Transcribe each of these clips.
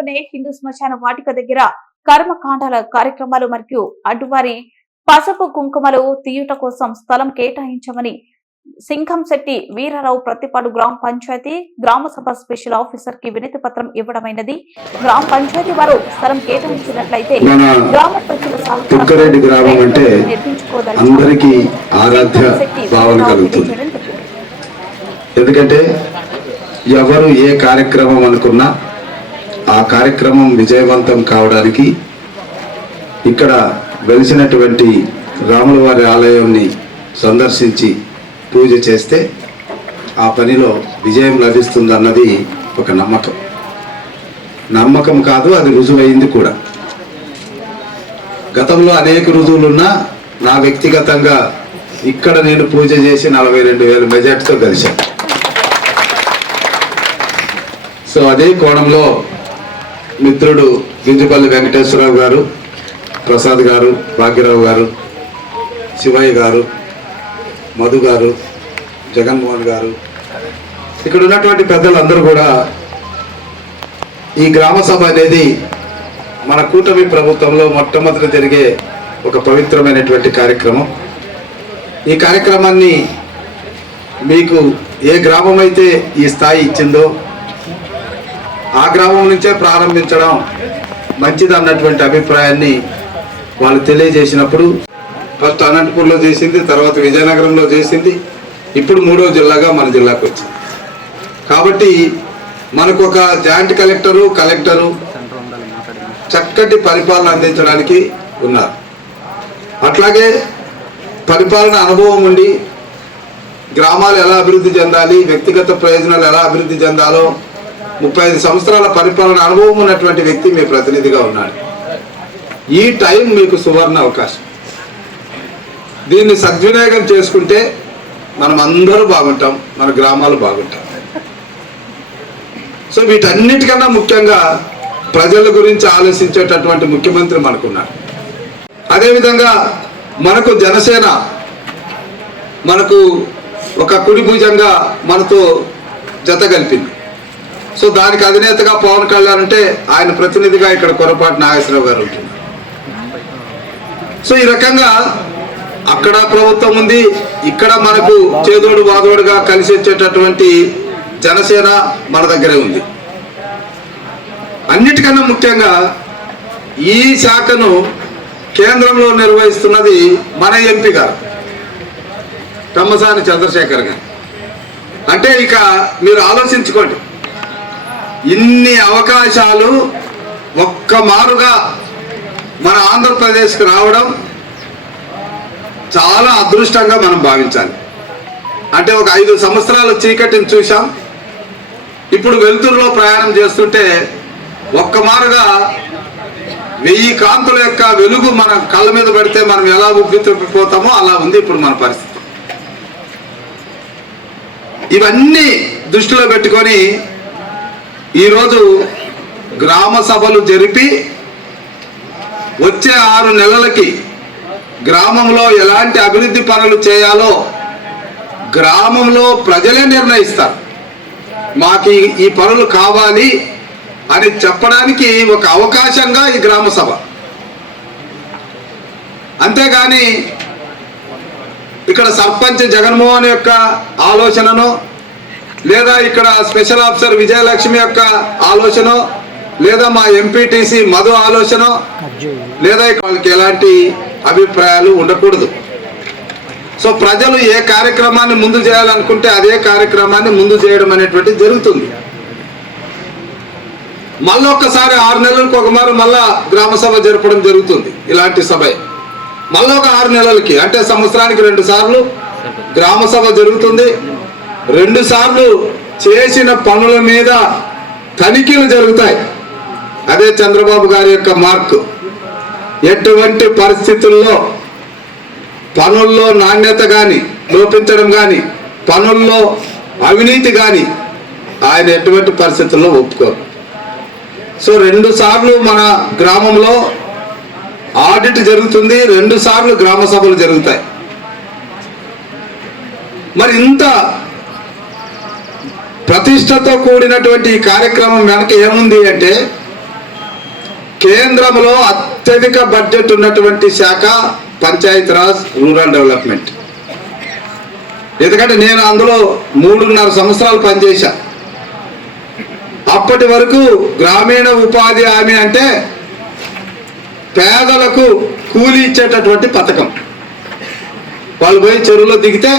పట్టణంలోనే హిందూ శ్మశాన వాటిక దగ్గర కర్మకాండాల కార్యక్రమాలు మరియు అడ్డువారి పసుపు కుంకుమలు తీయుట కోసం స్థలం కేటాయించమని సింగంశెట్టి వీరారావు ప్రతిపాడు గ్రామ పంచాయతీ గ్రామ సభ స్పెషల్ ఆఫీసర్ కి వినతి పత్రం ఇవ్వడమైనది. గ్రామ పంచాయతీ వారు స్థలం కేటాయించినట్లయితే గ్రామ ప్రజల అందరికీ ఆరాధ్య భావన కలుగుతుంది. ఎందుకంటే ఎవరు ఏ కార్యక్రమం అనుకున్నా ఆ కార్యక్రమం విజయవంతం కావడానికి ఇక్కడ వెలిసినటువంటి రాముల వారి ఆలయాన్ని సందర్శించి పూజ చేస్తే ఆ పనిలో విజయం లభిస్తుంది అన్నది ఒక నమ్మకం కాదు, అది రుజువైంది కూడా. గతంలో అనేక రుజువులున్నా నా వ్యక్తిగతంగా ఇక్కడ నేను పూజ చేసి 42,000 మెజార్టీతో గెలిచాను. సో అదే కోణంలో మిత్రుడు గింజపల్లి వెంకటేశ్వరరావు గారు, ప్రసాద్ గారు, భాగ్యరావు గారు, శివయ్య గారు, మధు గారు, జగన్మోహన్ గారు, ఇక్కడ ఉన్నటువంటి పెద్దలందరూ కూడా ఈ గ్రామ సభ అనేది మన కూటమి ప్రభుత్వంలో మొట్టమొదటి జరిగే ఒక పవిత్రమైనటువంటి కార్యక్రమం. ఈ కార్యక్రమాన్ని మీకు ఏ గ్రామం అయితే ఈ స్థాయి ఇచ్చిందో ఆ గ్రామం నుంచే ప్రారంభించడం మంచిది అన్నటువంటి అభిప్రాయాన్ని వాళ్ళు తెలియజేసినప్పుడు ఫస్ట్ అనంతపూర్లో చేసింది, తర్వాత విజయనగరంలో చేసింది, ఇప్పుడు 3వ జిల్లాగా మన జిల్లాకు వచ్చింది. కాబట్టి మనకు ఒక జాయింట్ కలెక్టరు చక్కటి పరిపాలన అందించడానికి ఉన్నారు. అట్లాగే పరిపాలన అనుభవం ఉండి గ్రామాలు ఎలా అభివృద్ధి చెందాలి, వ్యక్తిగత ప్రయోజనాలు ఎలా అభివృద్ధి చెందాలో 35 సంవత్సరాల పరిపాలన అనుభవం ఉన్నటువంటి వ్యక్తి మీ ప్రతినిధిగా ఉన్నాడు. ఈ టైం మీకు సువర్ణ అవకాశం. దీన్ని సద్వినియోగం చేసుకుంటే మనం అందరూ బాగుంటాం, మన గ్రామాలు బాగుంటాం. సో వీటన్నిటికన్నా ముఖ్యంగా ప్రజల గురించి ఆలోచించేటటువంటి ముఖ్యమంత్రి మనకున్నారు. అదేవిధంగా మనకు జనసేన మనకు ఒక కుడి భుజంగా మనతో జత కలిపింది. సో దానికి అధినేతగా పవన్ కళ్యాణ్ అంటే ఆయన ప్రతినిధిగా ఇక్కడ కొరపాటి నాగేశ్వరరావు గారు ఉంటున్నారు. సో ఈ రకంగా అక్కడ ప్రభుత్వం ఉంది, ఇక్కడ మనకు చేదోడు వాదోడుగా కలిసి వచ్చేటటువంటి జనసేన మన దగ్గరే ఉంది. అన్నిటికన్నా ముఖ్యంగా ఈ శాఖను కేంద్రంలో నిర్వహిస్తున్నది మన ఎంపీ గారు తమ్మసాని చంద్రశేఖర్ గారు. అంటే ఇక మీరు ఆలోచించుకోండి, ఇన్ని అవకాశాలు ఒక్క మారుగా మన ఆంధ్రప్రదేశ్కి రావడం చాలా అదృష్టంగా మనం భావించాలి. అంటే ఒక 5 సంవత్సరాల చీకటిని చూసాం, ఇప్పుడు వెలుతురులో ప్రయాణం చేస్తుంటే ఒక్క మారుగా 1000 కాంతుల యొక్క వెలుగు మన కళ్ళ మీద పడితే మనం ఎలా ఉబ్బిపోతామో అలా ఉంది ఇప్పుడు మన పరిస్థితి. ఇవన్నీ దృష్టిలో పెట్టుకొని ఈరోజు గ్రామ సభలు జరిపి వచ్చే 6 నెలలకి గ్రామంలో ఎలాంటి అభివృద్ధి పనులు చేయాలో గ్రామంలో ప్రజలే నిర్ణయిస్తారు. మాకు ఈ పనులు కావాలి అని చెప్పడానికి ఒక అవకాశంగా ఈ గ్రామ సభ. అంతేగాని ఇక్కడ సర్పంచ్ జగన్మోహన్ యొక్క ఆలోచనను, లేదా ఇక్కడ స్పెషల్ ఆఫీసర్ విజయలక్ష్మి యొక్క ఆలోచన, లేదా మా ఎంపీటీసీ మధు ఆలోచన, లేదా వాళ్ళకి ఎలాంటి అభిప్రాయాలు ఉండకూడదు. సో ప్రజలు ఏ కార్యక్రమాన్ని ముందు చేయాలనుకుంటే అదే కార్యక్రమాన్ని ముందు చేయడం అనేటువంటి జరుగుతుంది. మళ్ళీ ఒక్కసారి 6 నెలలకు ఒక మారు మళ్ళా గ్రామ సభ జరపడం జరుగుతుంది. ఇలాంటి సభ మళ్ళీ ఒక 6 నెలలకి, అంటే సంవత్సరానికి 2 సార్లు గ్రామ సభ జరుగుతుంది. 2 సార్లు చేసిన పనుల మీద తనిఖీలు జరుగుతాయి. అదే చంద్రబాబు గారి యొక్క మార్కు. ఎటువంటి పరిస్థితుల్లో పనుల్లో నాణ్యత కానీ లోపించడం కానీ, పనుల్లో అవినీతి కానీ ఆయన ఎటువంటి పరిస్థితుల్లో ఒప్పుకోరు. సో 2 సార్లు మన గ్రామంలో ఆడిట్ జరుగుతుంది, 2 సార్లు గ్రామ సభలు జరుగుతాయి. మరి ఇంత ప్రతిష్టతో కూడినటువంటి ఈ కార్యక్రమం వెనక ఏముంది అంటే కేంద్రంలో అత్యధిక బడ్జెట్ ఉన్నటువంటి శాఖ పంచాయతీరాజ్ రూరల్ డెవలప్మెంట్. ఎందుకంటే నేను అందులో 3.5 సంవత్సరాలు పనిచేశా. అప్పటి వరకు గ్రామీణ ఉపాధి హామీ అంటే పేదలకు కూలీ ఇచ్చేటటువంటి పథకం. వాళ్ళు పోయి చెరువులో దిగితే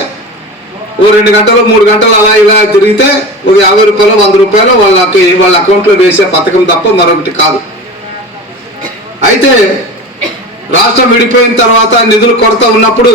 ఓ 2 గంటలు 3 గంటలు అలా ఇలా తిరిగితే ఒక 50 రూపాయలు 100 రూపాయలు వాళ్ళ అకౌంట్లో వేసే పథకం తప్ప మరొకటి కాదు. అయితే రాష్ట్రం విడిపోయిన తర్వాత నిధులు కొరత ఉన్నప్పుడు